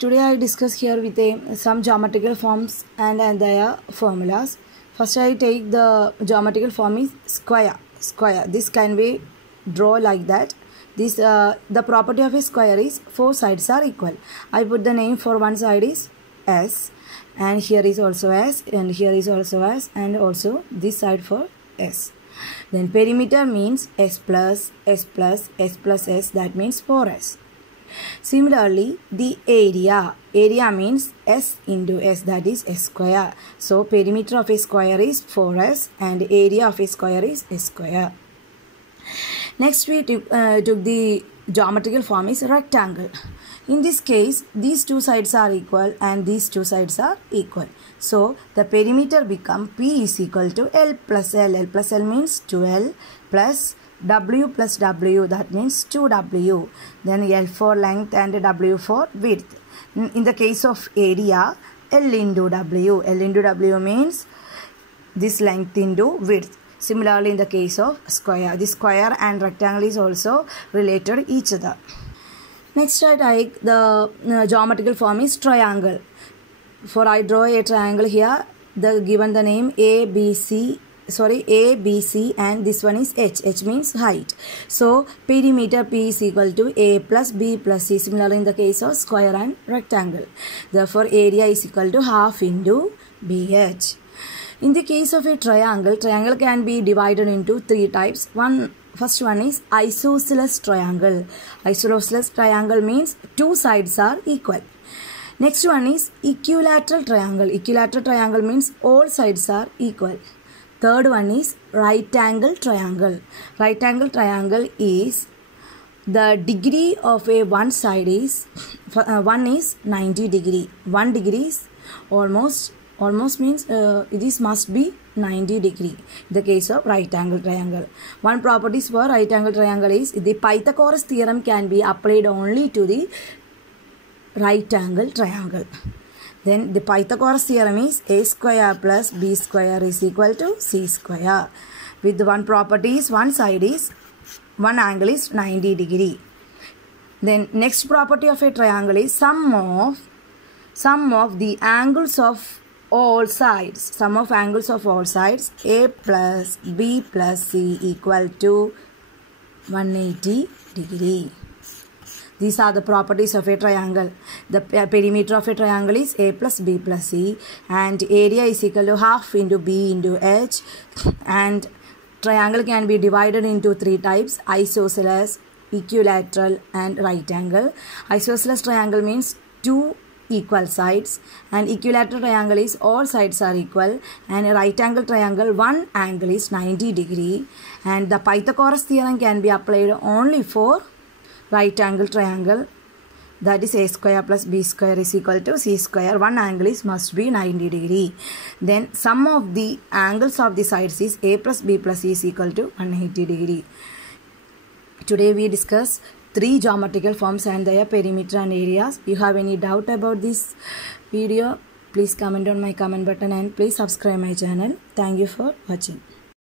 Today I discuss here with some geometrical forms and their formulas. First I take the geometrical form is square. This can be draw like that. This the property of a square is four sides are equal. I put the name for one side is S, and here is also S, and here is also S, and also this side for S. Then perimeter means S plus S plus S plus S, that means 4S. Similarly, the area means S into S, that is S square. So perimeter of a square is 4S and area of a square is S square. Next we took the geometrical form is rectangle. In this case, these two sides are equal and these two sides are equal. So the perimeter become P is equal to L plus L. L plus L means 2L plus W plus W, that means 2W. Then L for length and W for width. In the case of area, L into W. L into W means this length into width. Similarly, in the case of square, the square and rectangle is also related each other. Next I take the geometrical form is triangle. For I draw a triangle here, given the name A, B, C, and this one is H. H means height. So perimeter P is equal to A plus B plus C. Similarly, in the case of square and rectangle. Therefore, area is equal to half into BH. In the case of a triangle can be divided into three types. First one is isosceles triangle. Isosceles triangle means two sides are equal. Next one is equilateral triangle. Equilateral triangle means all sides are equal. Third one is right angle triangle. Right angle triangle is the degree of a one side is one is 90 degree. 1 degree is almost means this must be 90 degree. In the case of right angle triangle, one properties for right angle triangle is the Pythagoras theorem can be applied only to the right angle triangle. Then the Pythagoras theorem is A square plus B square is equal to C square. With one property is one angle is 90 degree. Then next property of a triangle is sum of the angles of all sides. Sum of angles of all sides A plus B plus C equal to 180 degree. These are the properties of a triangle. The perimeter of a triangle is A plus B plus C, and area is equal to half into B into H, and triangle can be divided into three types: isosceles, equilateral and right angle. Isosceles triangle means two equal sides, and equilateral triangle is all sides are equal, and a right angle triangle one angle is 90 degree, and the Pythagoras theorem can be applied only for right angle triangle, that is A square plus B square is equal to C square. One angle is must be 90 degree. Then sum of the angles of the sides is A plus B plus C is equal to 180 degree. Today we discuss three geometrical forms and their perimeter and areas. You have any doubt about this video, please comment on my comment button and please subscribe my channel. Thank you for watching.